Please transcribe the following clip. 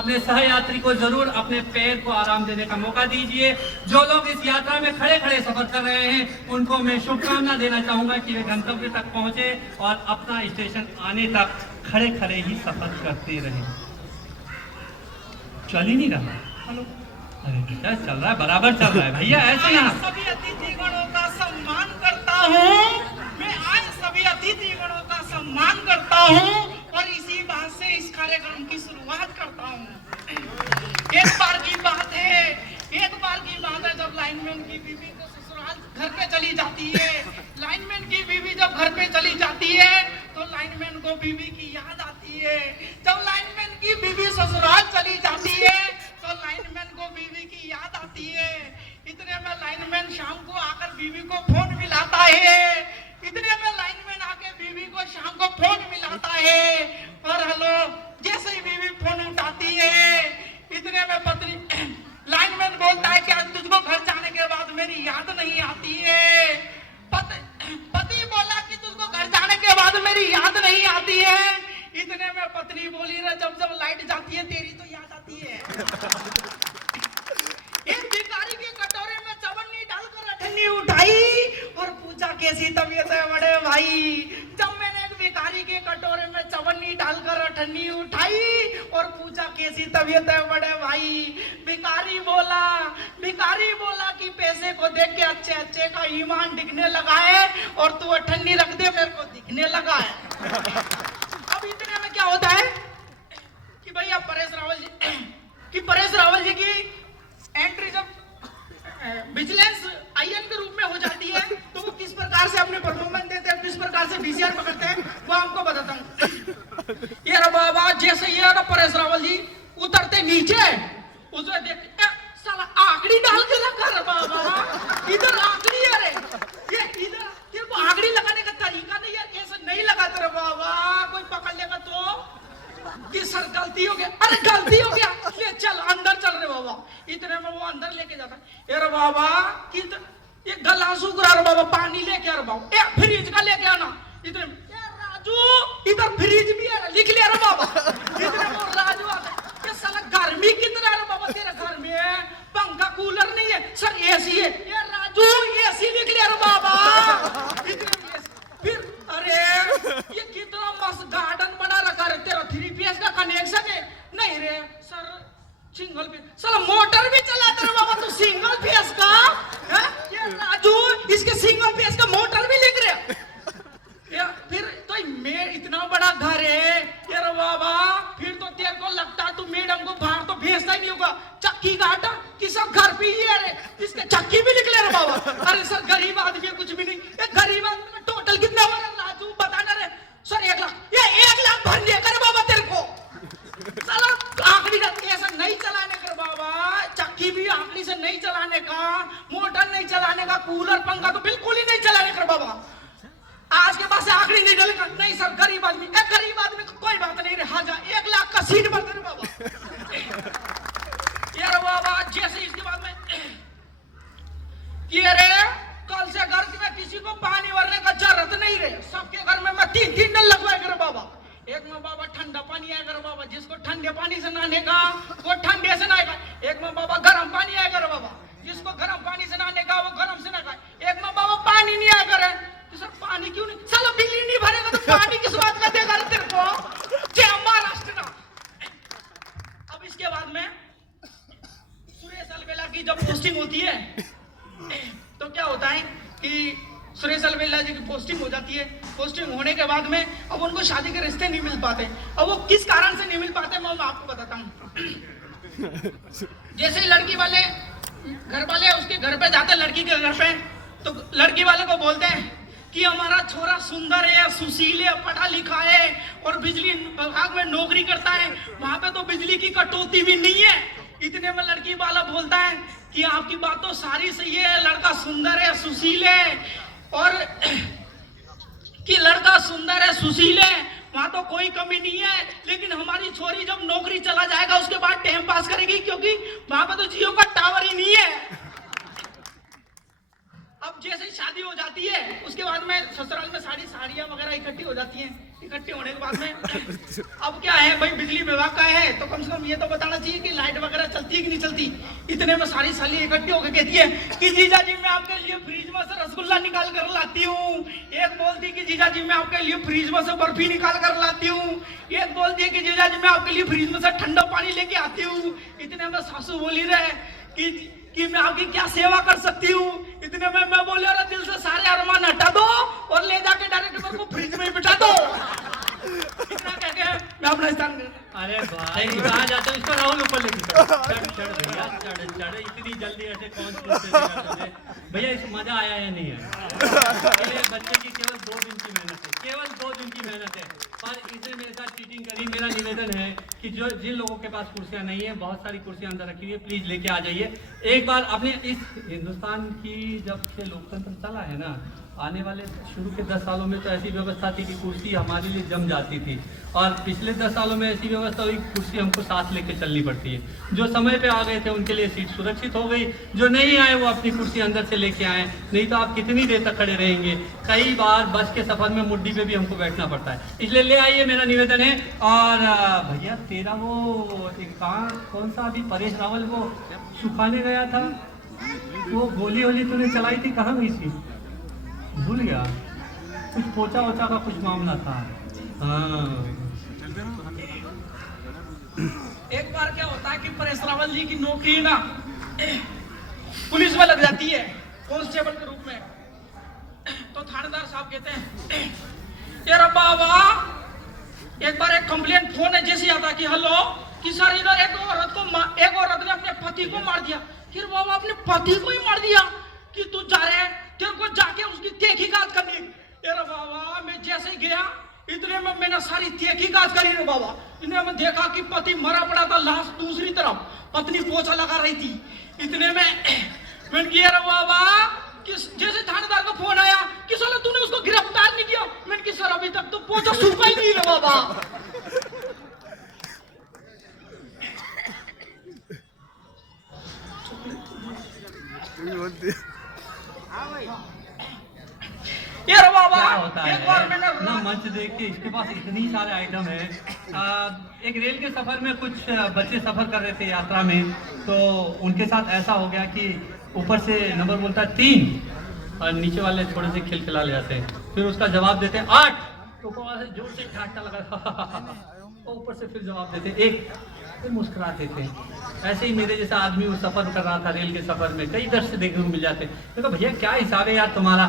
अपने सहयात्री को जरूर अपने पैर को आराम देने का मौका दीजिए। जो लोग इस यात्रा में खड़े खड़े सफर कर रहे हैं उनको मैं शुभकामना देना चाहूंगा कि वे गंतव्य तक पहुंचे और अपना स्टेशन आने तक खड़े खड़े ही सफर करते रहे। चल ही नहीं रहा। हेलो, अरे बेटा चल रहा है, बराबर चल रहा है भैया, ऐसे यहाँ सभी अतिथिगणों का सम्मान करता हूँ। मैं आज सभी अतिथिगणों का सम्मान करता हूँ और इसी बात से इस कार्यक्रम की शुरुआत करता हूँ। एक बार की बात है जब लाइनमैन की बीवी को ससुराल घर पे चली जाती है। लाइनमैन की बीवी जब घर पे चली जाती है तो लाइनमैन को बीवी की याद आती है। जब लाइनमैन की बीवी ससुराल चली जाती है तो लाइनमैन को बीवी की याद आती है। इतने में लाइनमैन शाम को आकर बीवी को फोन मिलाता है। इतने में लाइनमैन आके बीवी को शाम को फोन मिलाता है और हेलो जैसे ही बीवी फोन उठाती है इतने में पत्नी लाइनमैन बोलता है कि तुझको घर जाने के बाद मेरी याद नहीं आती है। पति बोला कि तुझको घर जाने के बाद मेरी याद नहीं आती है। इतने में पत्नी बोली ना जब जब लाइट जाती है तेरी तो याद आती है। एक भिखारी के कटोरे में चवन्नी डालकर अठन्नी उठाई और पूछा कैसी तबीयत है बड़े भाई। जब मैंने एक भिखारी के कटोरे में चवन्नी डालकर अठन्नी उठाई और पूछा कैसी तबीयत है बड़े भाई, भिखारी बोला कि पैसे को देख के अच्छे अच्छे का ईमान दिखने लगा है और तू अठन्नी रख दे मेरे को दिखने लगा है। अब इतने में क्या होता है कि भैया परेश रावल जी की एंट्री जब विजिलेंस आईएन के रूप में हो जाती है तो वो किस प्रकार से अपने परफॉर्मेंस देते हैं, किस प्रकार से वीसीआर पकड़ते हैं वो आपको बताता हूँ। ये रहा बाबा, जैसे ये रहा परेश रावल जी उतरते नीचे उसे देख साला आंकड़ी डाल के लगा रे बाबा, इधर आंकड़ी है रे, ये इधर तेरे को आंकड़ी लगाने का तरीका नहीं है, ऐसे नहीं लगाते रे बाबा, कोई पकड़ लेगा तो कि सर गलती हो गया। अरे गलती हो गया ले चल अंदर चल रे बाबा। इतने में वो अंदर लेके जाता है। अरे बाबा कि ये गला सूख रहा रे बाबा, पानी लेके आ रे बाबा, ए फ्रिज का लेके आना। इतने राजू इधर फ्रिज भी है, लिख लिया रे बाबा। इतने में राजू आता है, ये साला गर्मी कितना है रे बाबा तेरे घर में, पंखा कूलर नहीं है सर एसी है। ये राजू एसी लिख लिया रे बाबा। फिर अरे ये कितना मस्त गार्डन बना रखा रे, तेरा 3 PS का कनेक्शन है नहीं रे सर, सिंगल फेस। साला मोटर भी चलाता रे बाबा तू सिंगल फेस का है? ये राजू इसके सिंगल फेस का मोटर भी लिख रहे। फिर तो मेरे इतना बड़ा घर है यार बाबा, फिर तो तेरे को लगता तू मैडम को बाहर तो भेजता ही नहीं होगा। चक्की का आटा कि सब घर पे ही है रे, इसके चक्की भी निकले रे बाबा। अरे सर गरीब आदमी है कुछ भी नहीं। एक गरीब आदमी में टोटल कितना हुआ राजू बताना रे सर? 1 लाख। ये 1 लाख भर दिया कर बाबा तेरे को। साला आंकड़ी का ऐसा नहीं चलाने का बाबा, चक्की भी आंकड़ी से नहीं चलाने का, मोटर नहीं चलाने का, कूलर पंखा तो बिल्कुल ही नहीं चलाने का बाबा। आज के पास आंकड़ी नहीं डालेगा नहीं सर, गरीब आदमी को कोई बात नहीं रे, हाँ जा 1 लाख का सीट भर दे बाबा। यार बाबा जैसे इसके बाद में ये रे कल से घर में किसी को पानी भरने का जरूरत नहीं रे, सबके घर में मैं 3 नल लगवाएगा रे बाबा। एक में बाबा ठंडा पानी आएगा रे बाबा, जिसको ठंडे पानी से नहाने का वो ठंडे से नहाएगा। एक में बाबा गर्म पानी आएगा रे बाबा, जिसको गर्म पानी से नहाने का वो गर्म से नहाएगा। एक में बाबा पानी नहीं आएगा रे, तो सर पानी क्यों नहीं, साला बिजली नहीं भरेगा तो पानी किस बात का देगा रे तेरे को? जय महाराष्ट्र का। अब इसके बाद में सुरेश अलवेला की जब पोस्टिंग होती है तो क्या होता है कि सुरेश अलवेला जी की पोस्टिंग हो जाती है। पोस्टिंग होने के बाद में अब उनको शादी के रिश्ते नहीं मिल पाते। अब वो किस कारण से नहीं मिल पाते मैं आपको बताता हूँ। जैसे ही लड़की वाले घर वाले उसके घर पे जाते हैं, लड़की के घर पे, तो लड़की वाले को बोलते हैं कि हमारा छोरा सुंदर है, सुशील है, पढ़ा लिखा है और बिजली विभाग में नौकरी करता है, वहां पे तो बिजली की कटौती भी नहीं है। इतने में लड़की वाला बोलता है कि आपकी बात तो सारी सही है, लड़का सुंदर है, सुशील है और कि लड़का सुंदर है, सुशील है, वहां तो कोई कमी नहीं है, लेकिन हमारी छोरी जब नौकरी चला जाएगा उसके बाद टाइम पास करेगी क्योंकि वहां पे तो जियो का टावर ही नहीं है। अब जैसे ही शादी हो जाती है उसके बाद में ससुराल में साड़ियां वगैरह इकट्ठी हो जाती हैं। इकट्ठे होने के बाद में अब क्या है भाई, बिजली विभाग का है तो कम से कम ये तो बताना चाहिए कि लाइट वगैरह चलती है कि नहीं चलती। इतने में सारी साली इकट्ठी होकर कहती है कि जीजा जी मैं आपके लिए फ्रिज में से रसगुल्ला निकाल कर लाती हूँ। एक बोलती कि जीजा जी मैं आपके लिए फ्रिज में से बर्फी निकाल कर लाती हूँ। एक बोलती है कि जीजा जी मैं आपके लिए फ्रिज में से ठंडा पानी लेके आती हूँ। इतने में सासू बोली रहे कि मैं आपकी क्या सेवा कर सकती हूँ। इतने में मैं बोले अरे दिल से सारे अरमान हटा दो और ले जाके डायरेक्ट मेरे को फ्रिज में ही बिठा दो। इतना कह के मैं अपना स्थान अरे भाई कहाँ जाते हो, इसको राहुल ऊपर लेके चढ़ भैया, चढ़ इतनी जल्दी ऐसे कौन से भैया, इस मजा आया या नहीं आया। ये बच्चे की केवल 2 दिन की मेहनत है, केवल 2 दिन की मेहनत है और इसने मेरे साथ चीटिंग करी। मेरा निवेदन है कि जो जिन लोगों के पास कुर्सियां नहीं है, बहुत सारी कुर्सियां अंदर रखी हुई है, प्लीज लेके आ जाइए। एक बार अपने इस हिंदुस्तान की जब से लोकतंत्र चला है ना, आने वाले शुरू के 10 सालों में तो ऐसी व्यवस्था थी कि कुर्सी हमारे लिए जम जाती थी और पिछले 10 सालों में ऐसी व्यवस्था हुई कुर्सी हमको साथ लेके चलनी पड़ती है। जो समय पे आ गए थे उनके लिए सीट सुरक्षित हो गई, जो नहीं आए वो अपनी कुर्सी अंदर से लेके आए, नहीं तो आप कितनी देर तक खड़े रहेंगे। कई बार बस के सफर में मुड्डी पे भी हमको बैठना पड़ता है, इसलिए ले आइए, मेरा निवेदन है। और भैया तेरा वो कौन सा अभी परेश रावल वो सुखाने गया था, वो गोली वोली तूने चलाई थी, कहाँ गई थी, भूल गया, कुछ पोचा वोचा का कुछ मामला था। हाँ एक बार क्या होता है कि परेश रावल जी की नौकरी ना पुलिस में लग जाती है कांस्टेबल के रूप में। तो थानेदार साहब कहते हैं यार बाबा एक बार एक कंप्लेंट फोन है जैसे आता कि हेलो कि सर इधर एक औरत ने अपने पति को मार दिया। फिर बाबा अपने पति को ही मार दिया कि तू जा रहे तेरे को जाके उसकी तहकीकात करनी। यार बाबा मैं जैसे गया इतने में मैंने सारी तहकीकात करी रे बाबा। इतने में देखा कि पति मरा पड़ा था, लाश दूसरी तरफ, पत्नी पोछा लगा रही थी। इतने में मैंने किया रे बाबा कि जैसे थानेदार का फोन आया कि साला तूने उसको गिरफ्तार नहीं किया। मैंने कि सर अभी तक तो पोछा सूखा ही नहीं रे बाबा। यार बाबा क्या होता एक बार मैंने है ना, मंच देख के इसके पास इतनी सारे आइटम है। एक रेल के सफर में कुछ बच्चे सफर कर रहे थे यात्रा में, तो उनके साथ ऐसा हो गया कि ऊपर से नंबर बोलता है 3 और नीचे वाले थोड़े से खिलखिला ले जाते हैं, फिर उसका जवाब देते हैं 8, तो ऊपर से जोर से ठाटका लगा तो ऊपर से फिर जवाब देते 1, फिर मुस्कुराते थे। ऐसे ही मेरे जैसा आदमी वो सफर कर रहा था रेल के सफर में, कई दर से देखने को मिल जाते। देखो भैया क्या हिसाब है यार तुम्हारा,